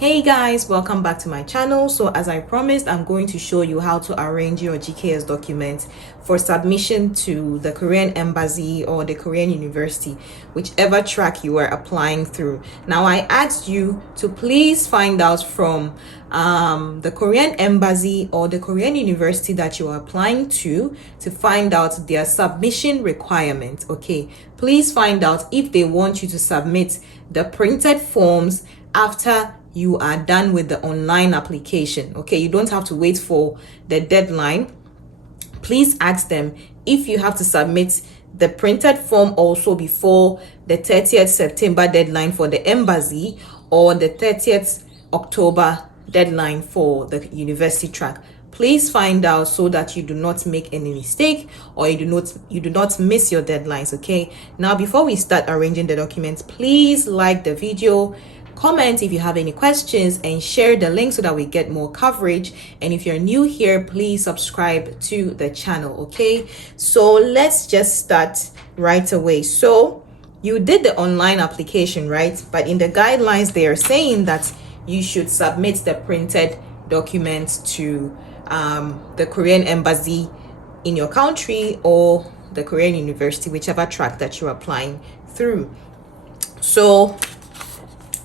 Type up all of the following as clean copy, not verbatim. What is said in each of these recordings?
Hey guys, welcome back to my channel. So as I promised, I'm going to show you how to arrange your GKS documents for submission to the Korean embassy or the Korean university, whichever track you are applying through. Now I asked you to please find out from the Korean embassy or the Korean university that you are applying to find out their submission requirement. Okay, please find out if they want you to submit the printed forms after you are done with the online application. Okay, you don't have to wait for the deadline. Please ask them if you have to submit the printed form also before the 30th September deadline for the embassy or the 30th October deadline for the university track. Please find out so that you do not make any mistake or you do not miss your deadlines. Okay, now before we start arranging the documents, please like the video, comment if you have any questions, and share the link so that we get more coverage. And if you're new here, please subscribe to the channel. Okay, so let's just start right away. So you did the online application, right? But in the guidelines they are saying that you should submit the printed documents to the Korean embassy in your country or the Korean university, whichever track that you're applying through. So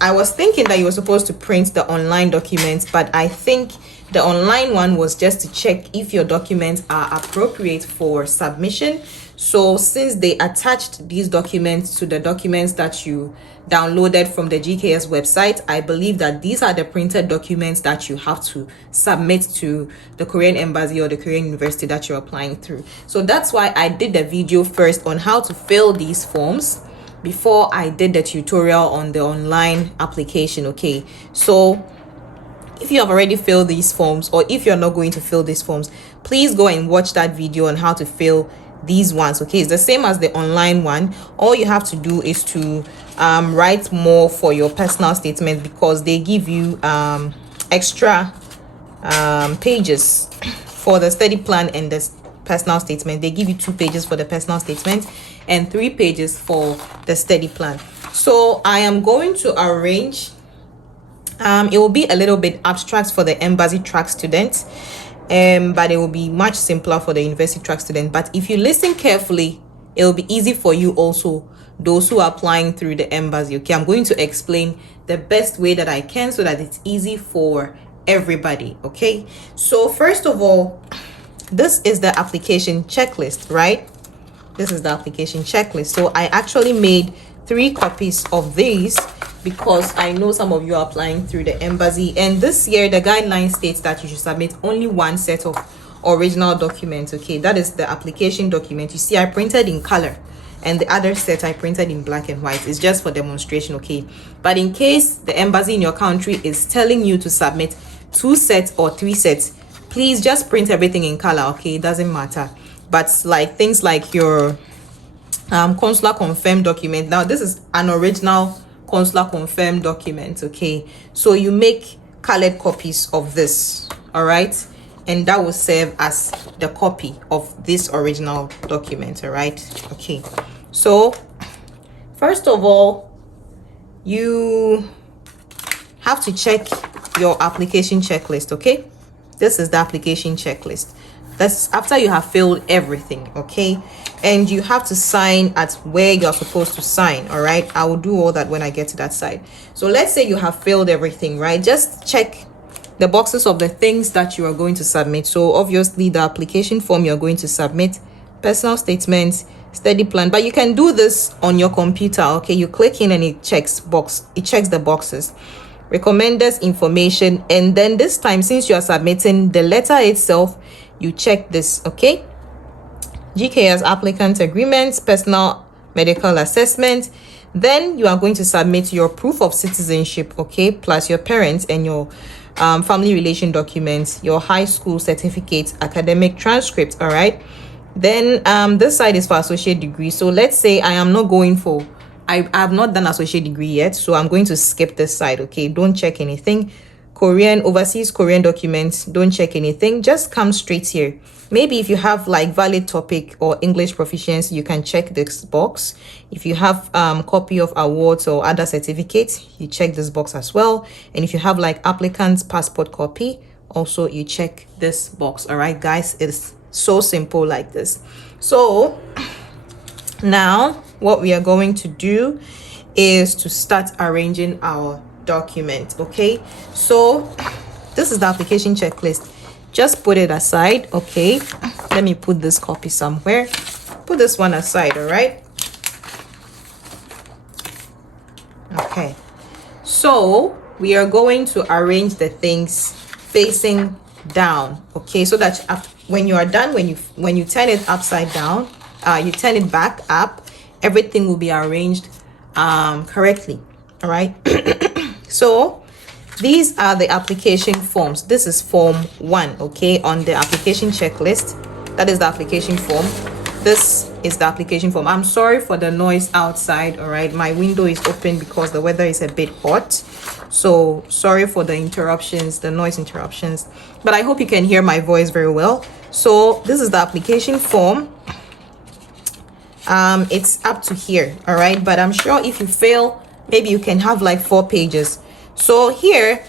I was thinking that you were supposed to print the online documents, but I think the online one was just to check if your documents are appropriate for submission. So since they attached these documents to the documents that you downloaded from the GKS website, I believe that these are the printed documents that you have to submit to the Korean embassy or the Korean university that you're applying through. So that's why I did the video first on how to fill these forms before I did the tutorial on the online application. Okay, so if you have already filled these forms, or if you're not going to fill these forms, please go and watch that video on how to fill these ones. Okay, it's the same as the online one. All you have to do is to write more for your personal statement, because they give you extra pages for the study plan and the personal statement. They give you 2 pages for the personal statement and 3 pages for the study plan. So I am going to arrange, it will be a little bit abstract for the embassy track student, but it will be much simpler for the university track student. But if you listen carefully, it will be easy for you also, those who are applying through the embassy. Okay, I'm going to explain the best way that I can so that it's easy for everybody. Okay, so first of all, this is the application checklist, right? This is the application checklist. So I actually made 3 copies of these because I know some of you are applying through the embassy, and this year the guideline states that you should submit only 1 set of original documents. Okay, that is the application document. You see, I printed in color, and the other set I printed in black and white. It's just for demonstration. Okay, but in case the embassy in your country is telling you to submit 2 sets or 3 sets, please just print everything in color. Okay, it doesn't matter. But like things like your consular confirmed document, now this is an original consular confirmed document. Okay, so you make colored copies of this, all right, and that will serve as the copy of this original document. All right, okay, so first of all, you have to check your application checklist. Okay, this is the application checklist. That's after you have filled everything. Okay, and you have to sign at where you're supposed to sign. All right, I will do all that when I get to that side. So let's say you have filled everything, right? Just check the boxes of the things that you are going to submit. So obviously the application form you're going to submit, personal statements, study plan, but you can do this on your computer. Okay, you click in and it checks the boxes. Recommended information, and then this time, since you are submitting the letter itself, you check this. Okay, GKS applicant agreements, personal medical assessment. Then you are going to submit your proof of citizenship, okay, plus your parents and your family relation documents, your high school certificate, academic transcript. All right, then this side is for associate degree. So let's say I am not going for, I have not done associate degree yet, so I'm going to skip this side. Okay, don't check anything. Korean, overseas Korean documents, don't check anything, just come straight here Maybe if you have like valid topic or English proficiency, you can check this box. If you have copy of awards or other certificates, you check this box as well. And if you have like applicant's passport copy, also you check this box. All right, guys, it's so simple like this. So now what we are going to do is to start arranging our document. Okay, so this is the application checklist. Just put it aside. Okay, let me put this copy somewhere. Put this one aside. All right. Okay, so we are going to arrange the things facing down. Okay, so that when you are done, when you turn it upside down, you turn it back up, everything will be arranged correctly. All right. So these are the application forms. This is form 1, okay, on the application checklist. That is the application form. This is the application form. I'm sorry for the noise outside. All right, my window is open because the weather is a bit hot, so sorry for the interruptions, the noise interruptions, but I hope you can hear my voice very well. So this is the application form. It's up to here. All right, but I'm sure if you fail, maybe you can have like 4 pages. So here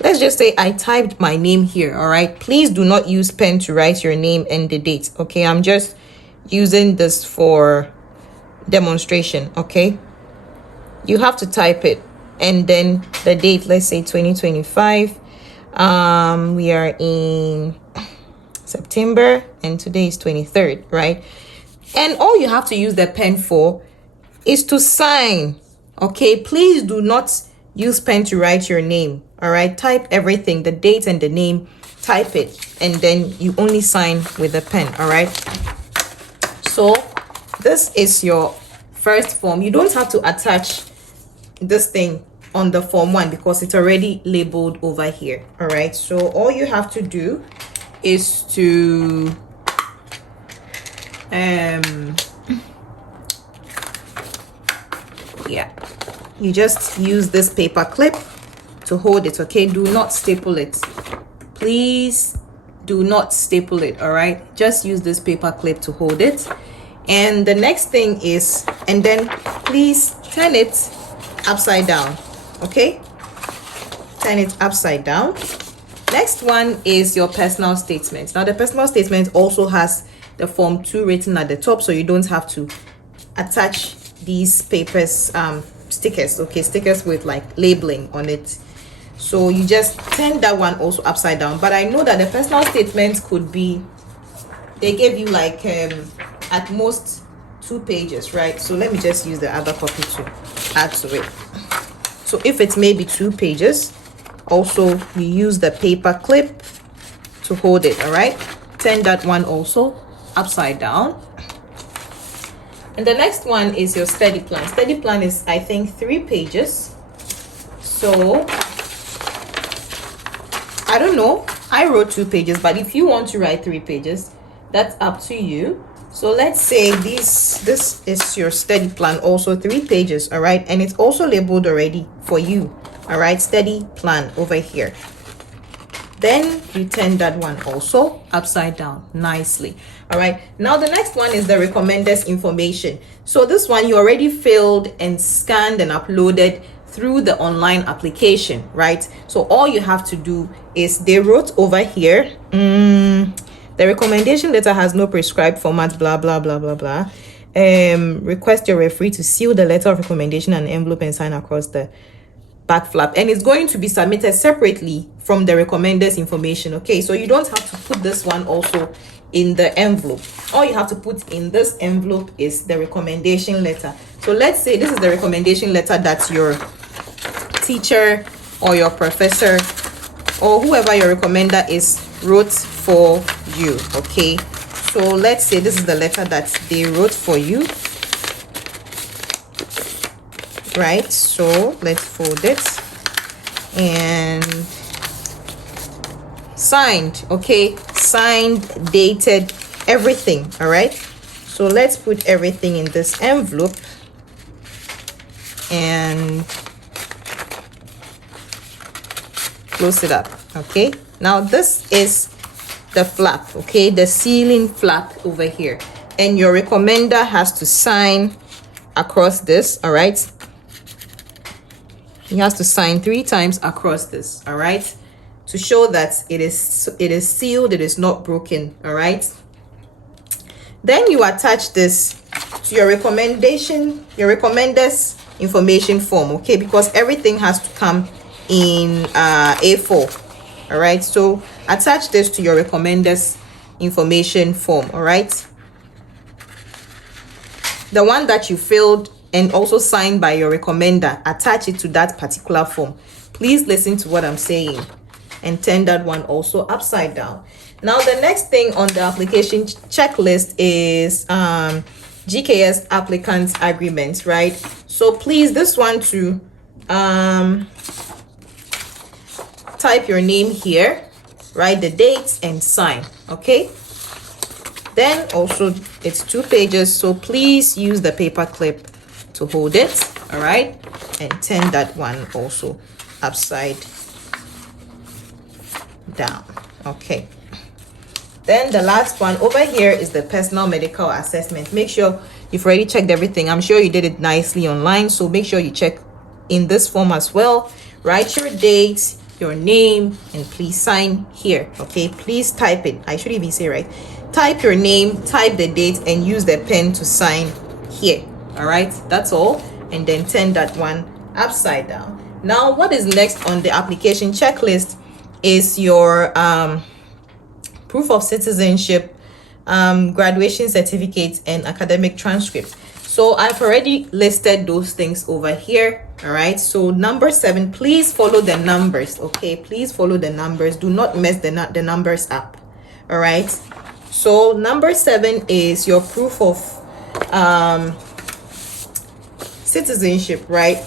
let's just say I typed my name here. All right, please do not use pen to write your name and the date. Okay, I'm just using this for demonstration. Okay, you have to type it and then the date, let's say 2025. We are in September and today is 23rd, right? And all you have to use the pen for is to sign. Okay, please do not use pen to write your name. All right, type everything, the date and the name, type it, and then you only sign with the pen. All right, so this is your first form. You don't have to attach this thing on the form 1 because it's already labeled over here. All right, so all you have to do is to yeah, you just use this paper clip to hold it. Okay, do not staple it, please do not staple it. All right, just use this paper clip to hold it. And the next thing is, and then please turn it upside down. Okay, turn it upside down. Next one is your personal statement. Now the personal statement also has the form 2 written at the top, so you don't have to attach these papers, stickers. Okay, stickers with like labeling on it. So you just turn that one also upside down. But I know that the personal statement could be, they gave you like at most 2 pages, right? So let me just use the other copy to add to it. So if it's maybe 2 pages, also you use the paper clip to hold it. All right, turn that one also upside down. And the next one is your study plan. Study plan is, I think, 3 pages. So I don't know, I wrote 2 pages, but if you want to write 3 pages, that's up to you. So let's say this is your study plan, also 3 pages. All right, and it's also labeled already for you. All right, study plan over here. Then you turn that one also upside down nicely. All right, now the next one is the recommended information. So this one you already filled and scanned and uploaded through the online application, right? So all you have to do is, they wrote over here, the recommendation letter has no prescribed format, blah blah blah blah blah. Request your referee to seal the letter of recommendation and envelope and sign across the back flap, and it's going to be submitted separately from the recommended information. Okay, so you don't have to put this one also in the envelope. All you have to put in this envelope is the recommendation letter. So let's say this is the recommendation letter that your teacher or your professor or whoever your recommender is wrote for you. Okay, so let's say this is the letter that they wrote for you, right? So let's fold it and signed. Okay, signed, dated, everything. All right, so let's put everything in this envelope and close it up. Okay, now this is the flap, okay, the sealing flap over here, and your recommender has to sign across this. All right, he has to sign 3 times across this, all right, to show that it is sealed, it is not broken. All right, then you attach this to your recommender's information form, okay, because everything has to come in A4. All right, so attach this to your recommender's information form. All right, the one that you filled and also signed by your recommender, attach it to that particular form. Please listen to what I'm saying and turn that one also upside down. Now the next thing on the application checklist is GKS applicant agreement, right? So please, this one to type your name here, write the dates and sign, okay? Then also it's 2 pages, so please use the paper clip to hold it, all right, and turn that one also upside down, okay. Then the last one over here is the personal medical assessment. Make sure you've already checked everything. I'm sure you did it nicely online, so make sure you check in this form as well. Write your date, your name, and please sign here, okay? Please type it. I should even say right, type your name, type the date, and use the pen to sign here. All right, that's all, and then turn that one upside down. Now what is next on the application checklist is your proof of citizenship, graduation certificate, and academic transcript. So I've already listed those things over here. All right, so number 7, please follow the numbers, okay? Please follow the numbers, do not mess the numbers up. All right, so number 7 is your proof of citizenship, right?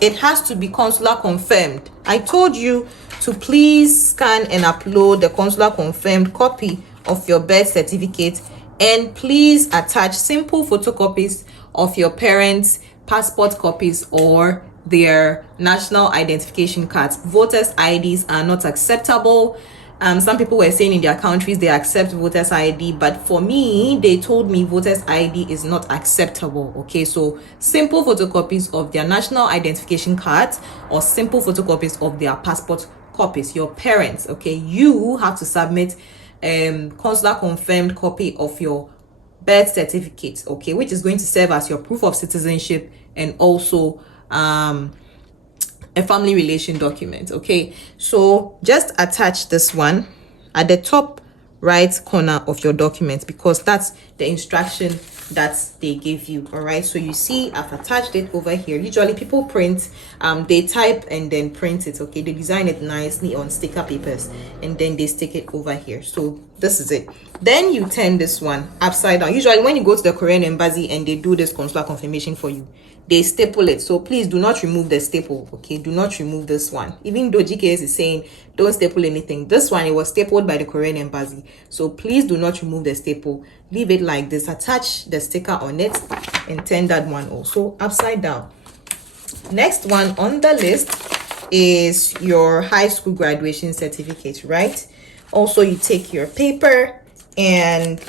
It has to be consular confirmed. I told you to please scan and upload the consular confirmed copy of your birth certificate, and please attach simple photocopies of your parents' passport copies or their national identification cards. Voters' IDs are not acceptable. Some people were saying in their countries they accept voters ID, but for me, they told me voters ID is not acceptable. Okay, so simple photocopies of their national identification cards or simple photocopies of their passport copies. Your parents, okay, you have to submit consular confirmed copy of your birth certificate, okay, which is going to serve as your proof of citizenship and also a family relation document. Okay, so just attach this one at the top right corner of your document because that's the instruction that they give you. All right, so you see I've attached it over here. Usually people print, they type and then print it, okay, they design it nicely on sticker papers and then they stick it over here. So this is it. Then you turn this one upside down. Usually when you go to the Korean embassy and they do this consular confirmation for you, they staple it. So please do not remove the staple, okay? Do not remove this one. Even though GKS is saying don't staple anything, this one, it was stapled by the Korean embassy. So please do not remove the staple. Leave it like this. Attach the sticker on it and turn that one also upside down. Next one on the list is your high school graduation certificate, right? Also, you take your paper, and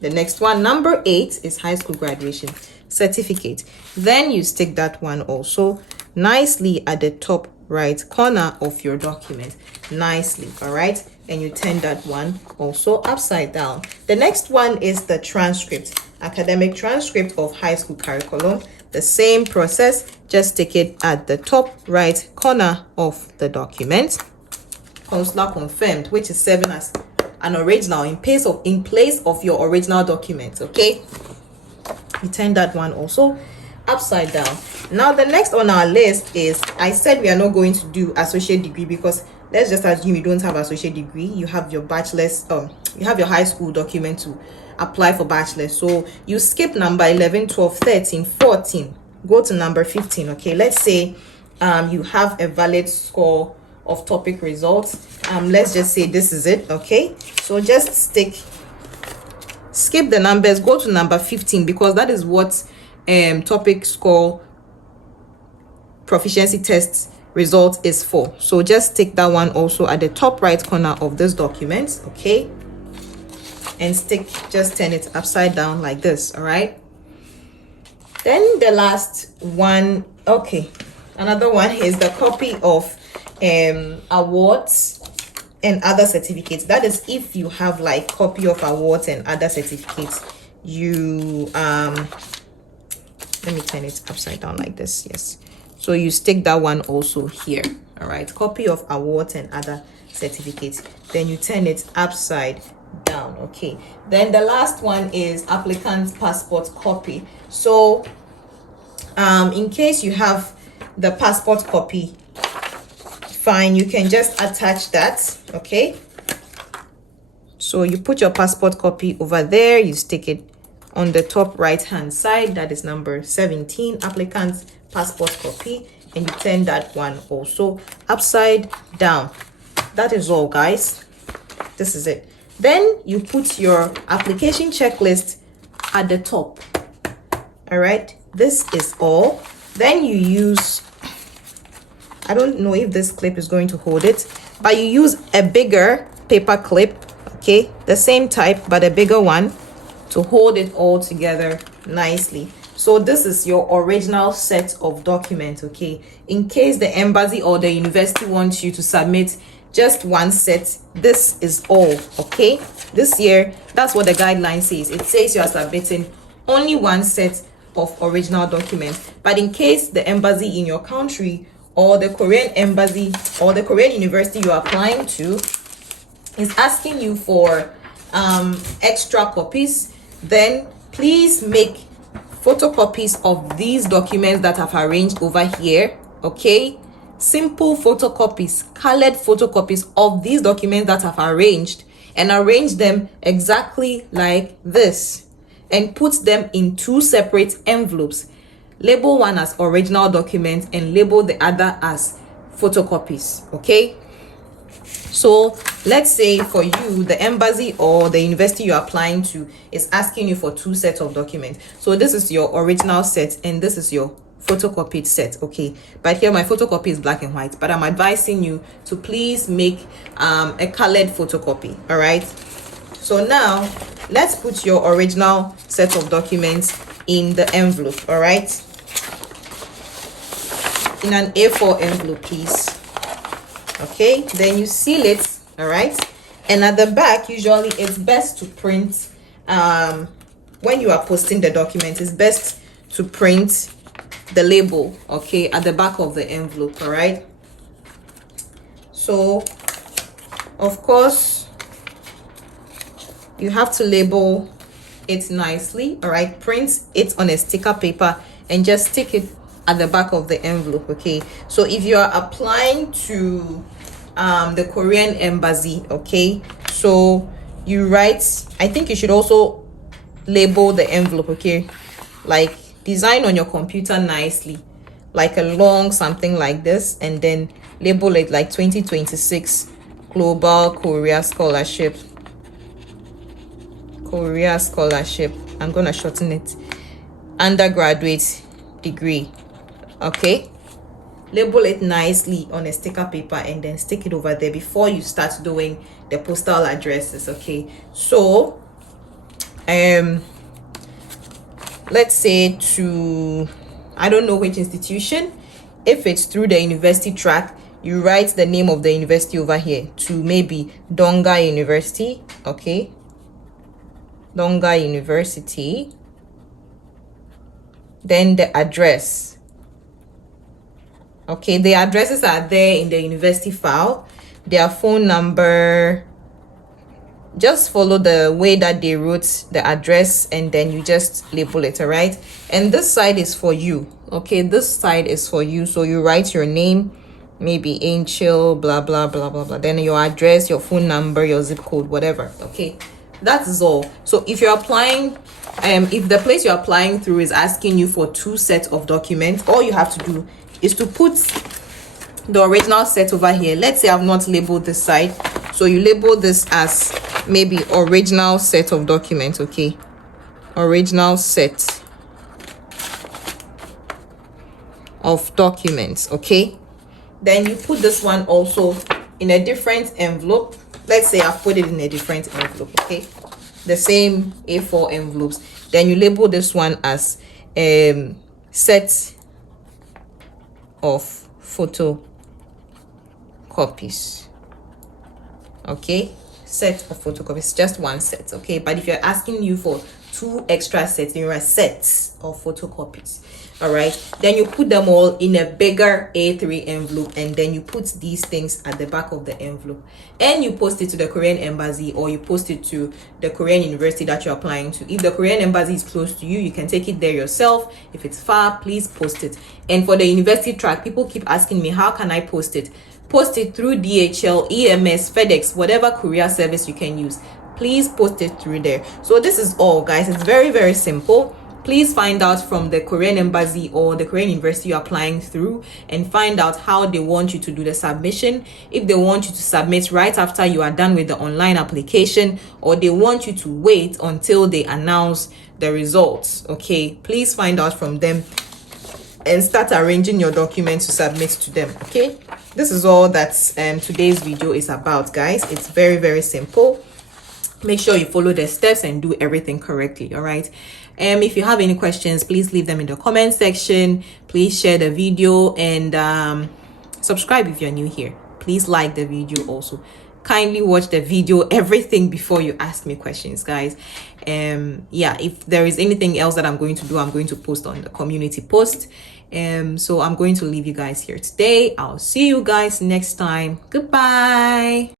the next one, number 8, is high school graduation certificate. Then you stick that one also nicely at the top right corner of your document, nicely. All right, and you turn that one also upside down. The next one is the transcript, academic transcript of high school curriculum. The same process, just stick it at the top right corner of the document. Consular confirmed, which is serving as an original in place of your original document. Okay, you turn that one also upside down. Now the next on our list is, I said we are not going to do associate degree because let's just assume you don't have associate degree, you have your bachelor's, you have your high school document to apply for bachelor's. So you skip number 11, 12, 13, 14, go to number 15. Okay, let's say you have a valid score of topic results. Let's just say this is it. Okay, so just skip the numbers, go to number 15 because that is what topic score proficiency tests result is 4. So just stick that one also at the top right corner of this document, okay? And just turn it upside down like this, all right? Then the last one, okay, another one is the copy of awards and other certificates. That is if you have like copy of awards and other certificates, you let me turn it upside down like this. Yes, so you stick that one also here, all right? Copy of awards and other certificates, then you turn it upside down, okay? Then the last one is applicant's passport copy. So in case you have the passport copy, fine, you can just attach that, okay? So you put your passport copy over there, you stick it on the top right hand side, that is number 17, applicant's passport copy, and you turn that one also upside down. That is all, guys. This is it. Then you put your application checklist at the top. All right, this is all. Then you use, I don't know if this clip is going to hold it, but you use a bigger paper clip, okay, the same type but a bigger one, to hold it all together nicely. So this is your original set of documents, okay? In case the embassy or the university wants you to submit just one set, this is all, okay? This year, that's what the guideline says. It says you are submitting only one set of original documents. But in case the embassy in your country or the Korean embassy or the Korean university you're applying to is asking you for extra copies, then please make photocopies of these documents that I've arranged over here, okay? Simple photocopies, colored photocopies of these documents that I've arranged, and arrange them exactly like this, and put them in 2 separate envelopes. Label one as original documents and label the other as photocopies, okay? So let's say for you, the embassy or the university you're applying to is asking you for 2 sets of documents. So this is your original set and this is your photocopied set, okay? But here my photocopy is black and white, but I'm advising you to please make a colored photocopy, all right? So now let's put your original set of documents in the envelope, all right? In an A4 envelope, please. Okay, then you seal it, all right? And at the back, usually it's best to print, when you are posting the document, it's best to print the label, okay, at the back of the envelope, all right? So, of course, you have to label it nicely, all right? Print it on a sticker paper and just stick it at the back of the envelope, okay? So if you are applying to the Korean embassy, okay, so you write, I think you should also label the envelope, okay, like design on your computer nicely, like a long something like this, and then label it like 2026 Global Korea Scholarship. I'm gonna shorten it, undergraduate degree, okay? Label it nicely on a sticker paper and then stick it over there before you start doing the postal addresses, okay? So let's say to, I don't know which institution. If it's through the university track, you write the name of the university over here to maybe Donga University, okay? Donga University, then the address, okay? The addresses are there in the university file, their phone number. Just follow the way that they wrote the address and then you just label it, all right? And this side is for you, okay? This side is for you. So you write your name, maybe Angel, blah blah blah blah blah, then your address, your phone number, your zip code, whatever, okay? That is all. So if you're applying, if the place you're applying through is asking you for 2 sets of documents, all you have to do is to put the original set over here. Let's say I've not labeled this side, so you label this as maybe original set of documents, okay? Original set of documents, okay? Then you put this one also in a different envelope. Let's say I've put it in a different envelope, okay? The same A4 envelopes. Then you label this one as set of photocopies. Okay, set of photocopies, just one set. Okay, but if you're asking you for 2 extra sets, you're a set of photocopies. All right, then you put them all in a bigger A3 envelope, and then you put these things at the back of the envelope, and you post it to the Korean embassy, or you post it to the Korean university that you're applying to. If the Korean embassy is close to you, you can take it there yourself. If it's far, please post it. And for the university track, people keep asking me, how can I post it? Post it through DHL, EMS, FedEx, whatever courier service you can use. Please post it through there. So this is all, guys. It's very, very simple. Please find out from the Korean embassy or the Korean university you're applying through, and find out how they want you to do the submission. If they want you to submit right after you are done with the online application, or they want you to wait until they announce the results. Okay, please find out from them and start arranging your documents to submit to them. Okay, this is all that today's video is about, guys. It's very, very simple. Make sure you follow the steps and do everything correctly. All right, if you have any questions, please leave them in the comment section. Please share the video, and subscribe if you're new here. Please like the video also. Kindly watch the video, everything, before you ask me questions, guys. Yeah, if there is anything else that I'm going to do, I'm going to post on the community post. So I'm going to leave you guys here today. I'll see you guys next time. Goodbye.